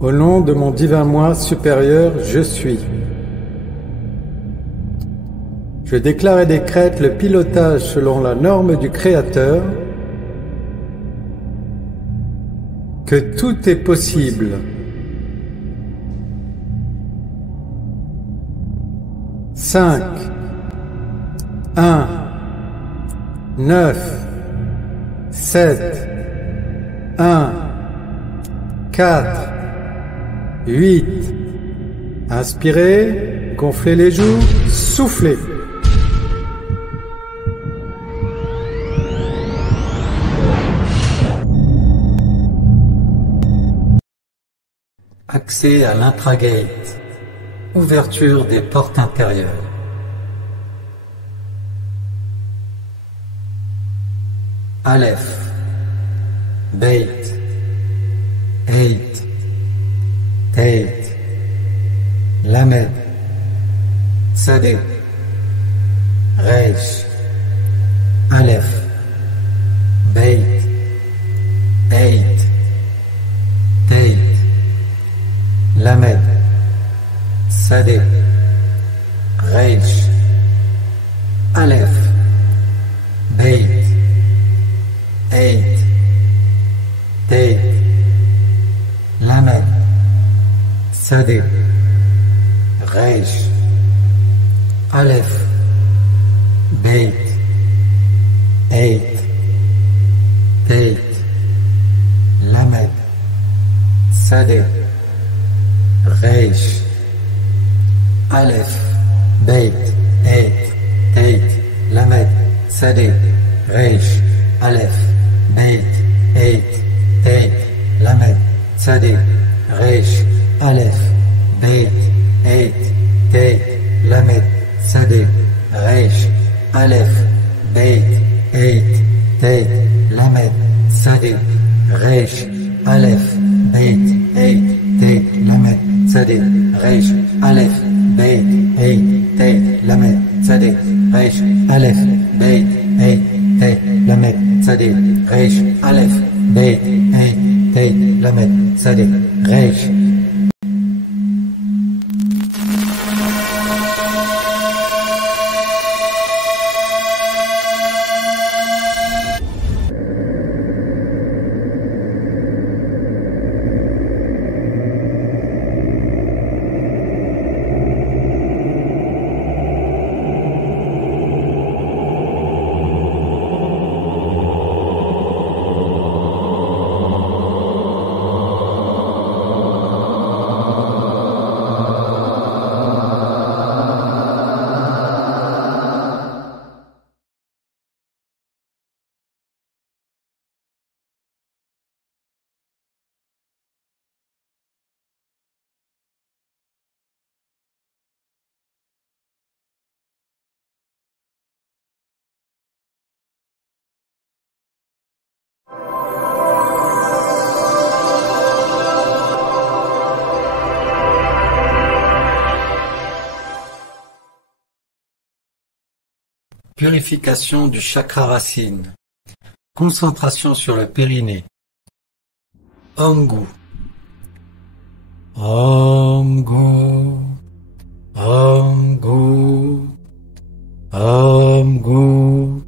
Au nom de mon divin moi supérieur, je suis. Je déclare et décrète le pilotage selon la norme du Créateur, que tout est possible. 5, 1, 9, 7, 1, 4, 8. Inspirez, gonflez les joues, soufflez. Accès à l'intragate. Ouverture des portes intérieures. Aleph, Beit, Heit, Teit, Lamed, Sadeh, Reish, Aleph, Beit, Heit, Teit, Lamed, Sadeh, Reish, Aleph, Beit, Heit, Teit, Lamed, Sadeh, Reish, Aleph, Beit, Heit, Teit, Lamed, Sadeh, Reish, Aleph, Beit, Heit, Teit, Lamed, Sadeh, Reish, Aleph, Beit, Heit, Teit, Lamed, Sadeh, Reish, Aleph, Beit, Heit, Teit, Lamed, Sadeh, Reish, Aleph, Beit, Heit, Teit, Lamed, Sadeh, Reish, Aleph, Beit, Heit, Teit, Lamed, Sadeh, Reish, Aleph, Beit, Heit, Teit, Lamed, Sadeh, Reish, Aleph, Beit, Heit, Teit, Lamed, Sadeh, Reish, Aleph, Beit, Heit, Teit, Lamed, Sadeh, Reish. Purification du chakra racine. Concentration sur le périnée. Omgu. Omgu. Omgu. Omgu.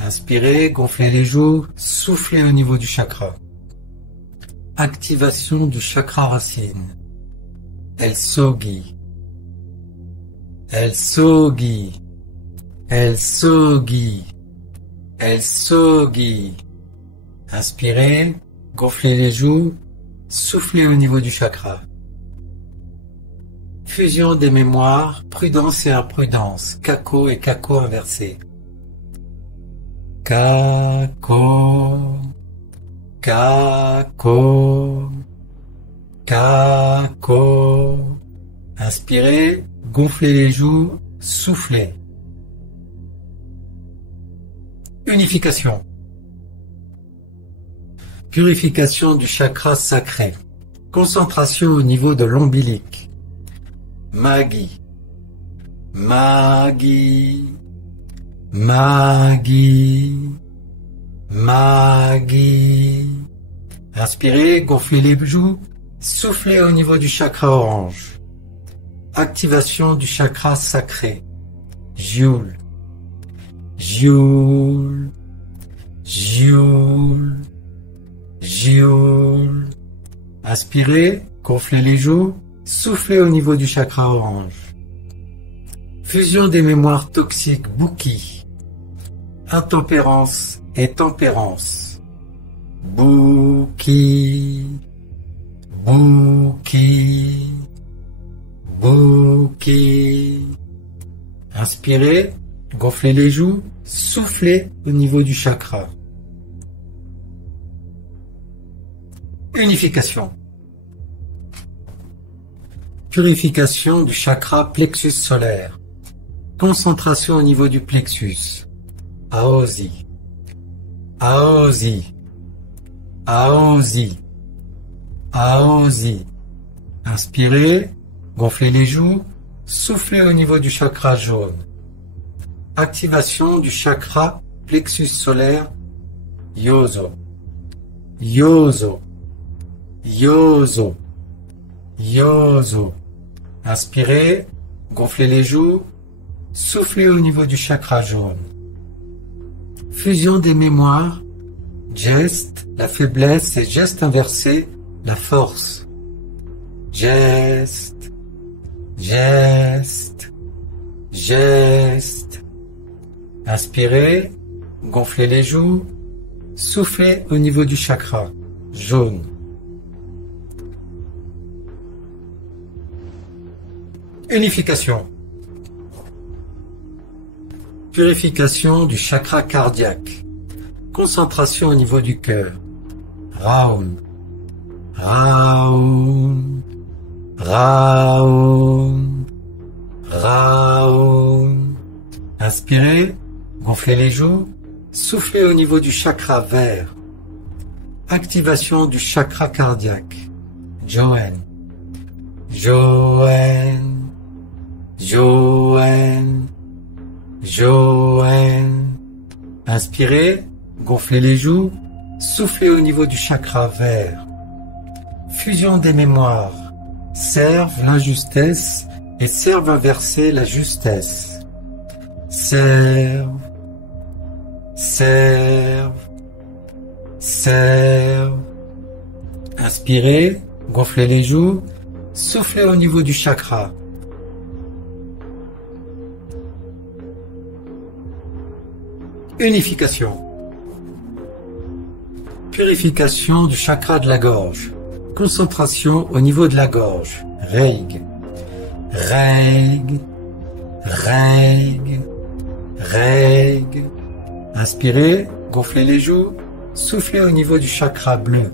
Inspirez, gonflez les joues, soufflez au niveau du chakra. Activation du chakra racine. El Sogi. El Sogi. El Sogi. El Sogi. Inspirez, gonflez les joues, soufflez au niveau du chakra. Fusion des mémoires, prudence et imprudence, Kako et Kako inversé. Kako. Kako. Kako. Inspirez, gonflez les joues, soufflez. Unification. Purification du chakra sacré. Concentration au niveau de l'ombilic. Magi. Magi. Magi. Magi. Inspirez, gonflez les joues, Soufflez au niveau du chakra orange. Activation du chakra sacré. Joule. Joule. Joule. Joule. Inspirez, gonflez les joues, soufflez au niveau du chakra orange. Fusion des mémoires toxiques, Bouki. Intempérance et tempérance. Bouki. Bouki. Bouki. Inspirez, gonflez les joues, soufflez au niveau du chakra. Unification. Purification du chakra plexus solaire. Concentration au niveau du plexus. Aosi. Aosi. Aosi. Aosi. Inspirez, gonflez les joues, soufflez au niveau du chakra jaune. Activation du chakra plexus solaire. Yoso. Yoso. Yoso. Yoso. Inspirez, gonflez les joues, soufflez au niveau du chakra jaune. Fusion des mémoires, geste, la faiblesse et geste inversé, la force. Geste, geste, geste. Inspirez, gonflez les joues, soufflez au niveau du chakra jaune. Unification. Purification du chakra cardiaque. Concentration au niveau du cœur. Raum. Raum. Raum. Raum. Inspirez, gonflez les joues, soufflez au niveau du chakra vert. Activation du chakra cardiaque. Joen. Joen. Joen. Joen. Inspirez, gonflez les joues, soufflez au niveau du chakra vert. Fusion des mémoires. Serve l'injustesse et serve inversé la justesse. Serve. Serve. Serve. Inspirez, gonflez les joues, soufflez au niveau du chakra. Unification. Purification du chakra de la gorge. Concentration au niveau de la gorge. Reig. Reig. Reig. Reig. Inspirez, gonflez les joues, soufflez au niveau du chakra bleu.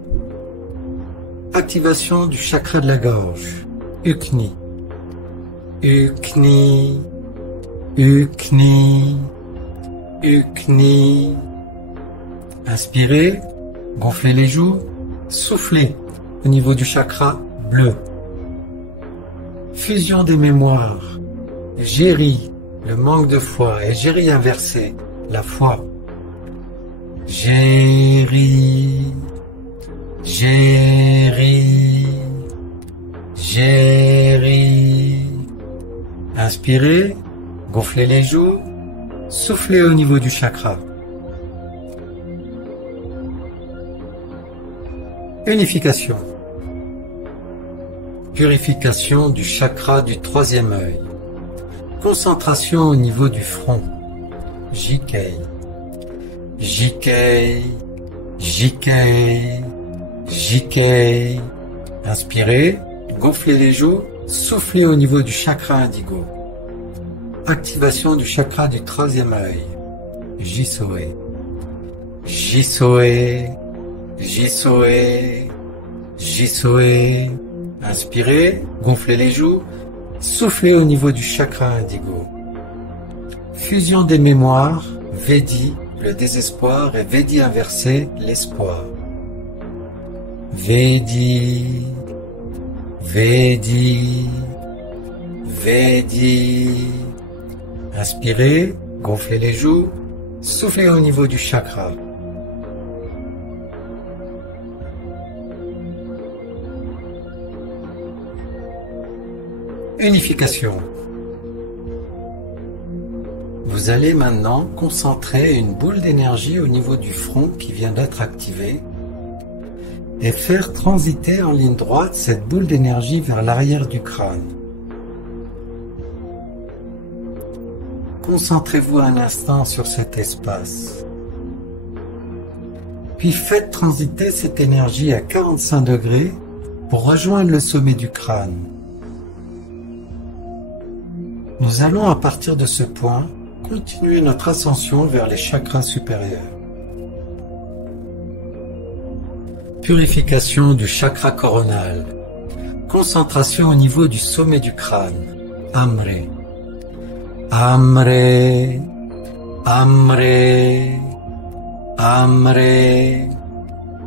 Activation du chakra de la gorge. Ukni. Ukni. Ukni. Ukni. Inspirez, gonflez les joues, soufflez au niveau du chakra bleu. Fusion des mémoires. Géri, le manque de foi, et géri inversé, la foi. Géri. Géri. Géri. Inspirez, gonflez les joues, soufflez au niveau du chakra. Unification. Purification du chakra du troisième œil. Concentration au niveau du front. Jikei. Jikei. Jikei. Jikei. Inspirez, gonflez les joues, soufflez au niveau du chakra indigo. Activation du chakra du troisième œil. Jisoe. Jisoe. Jisoe. Jisoe. Inspirez, gonflez les joues, soufflez au niveau du chakra indigo. Fusion des mémoires, Vedi, le désespoir, et Vedi inversé, l'espoir. Vedi. Vedi. Vedi. Inspirez, gonflez les joues, soufflez au niveau du chakra. Unification. Vous allez maintenant concentrer une boule d'énergie au niveau du front qui vient d'être activée et faire transiter en ligne droite cette boule d'énergie vers l'arrière du crâne. Concentrez-vous un instant sur cet espace. Puis faites transiter cette énergie à 45 degrés pour rejoindre le sommet du crâne. Nous allons à partir de ce point continuer notre ascension vers les chakras supérieurs. Purification du chakra coronal. Concentration au niveau du sommet du crâne. Amré. Amré. Amré. Amré.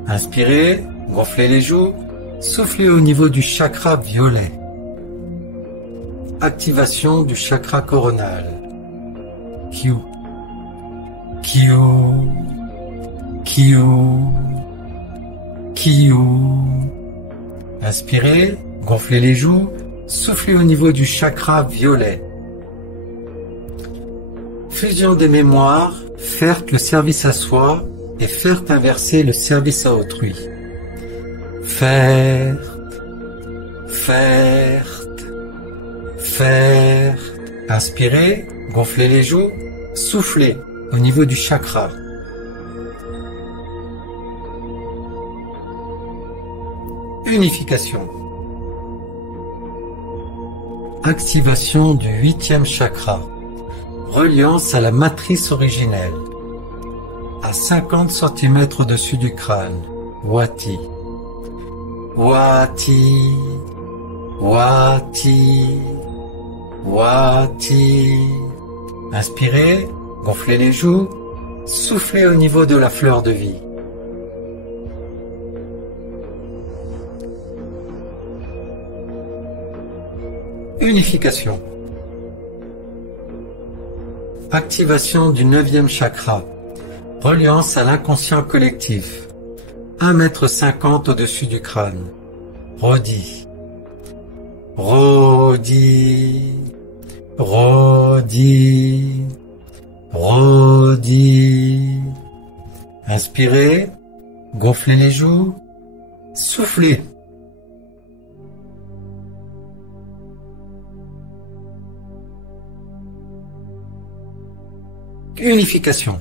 Inspirez, gonflez les joues, soufflez au niveau du chakra violet. Activation du chakra coronal. Q. Q. Q. Q. Inspirez, gonflez les joues, soufflez au niveau du chakra violet. Fusion des mémoires, faire le service à soi et faire inverser le service à autrui. Faire, faire, faire. Inspirez, gonflez les joues, soufflez au niveau du chakra. Unification. Activation du 8e chakra. Reliance à la matrice originelle. À 50 cm au-dessus du crâne. Wati. Wati. Wati. Wati. Inspirez, gonflez les joues, soufflez au niveau de la fleur de vie. Unification. Activation du 9e chakra. Reliance à l'inconscient collectif. 1,50 m au-dessus du crâne. Rodi. Rodi. Rodi. Rodi. Inspirez, gonflez les joues, soufflez. Unification.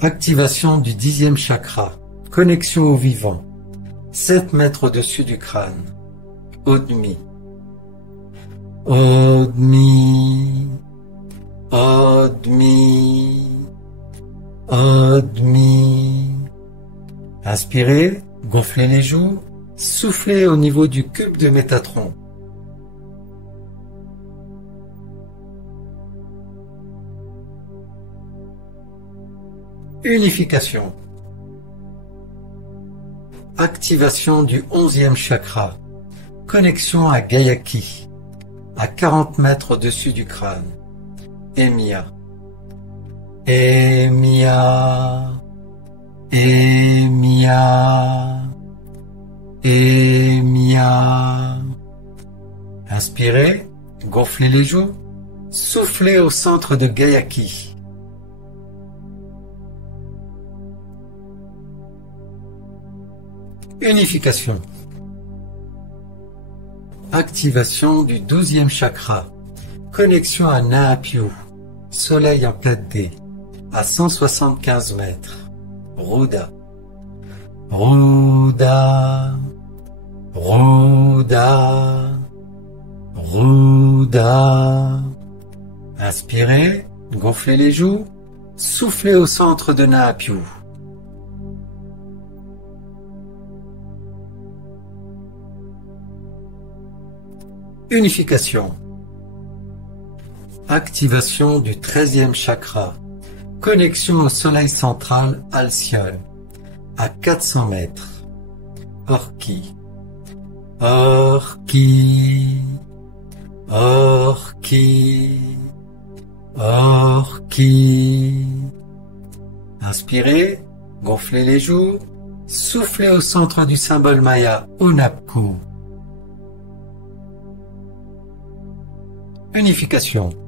Activation du 10e chakra. Connexion au vivant. 7 mètres au-dessus du crâne. Odmi. Odmi. Odmi. Odmi. Inspirez, gonflez les joues, soufflez au niveau du cube de Métatron. Unification. Activation du 11e chakra. Connexion à Gayaki, à 40 mètres au-dessus du crâne. Emia. Emia. Emia. Emia. Inspirez, gonflez les joues, soufflez au centre de Gayaki. Unification. Activation du 12e chakra. Connexion à Naapiu, soleil en 4D, à 175 mètres. Ruda. Ruda. Ruda. Ruda. Inspirez, gonflez les joues, soufflez au centre de Naapiu. Unification. Activation du 13e chakra. Connexion au soleil central Alcyone, à 400 mètres. Orki. Orki. Orki. Orki. Inspirez, gonflez les joues, soufflez au centre du symbole maya Onapku. Unification.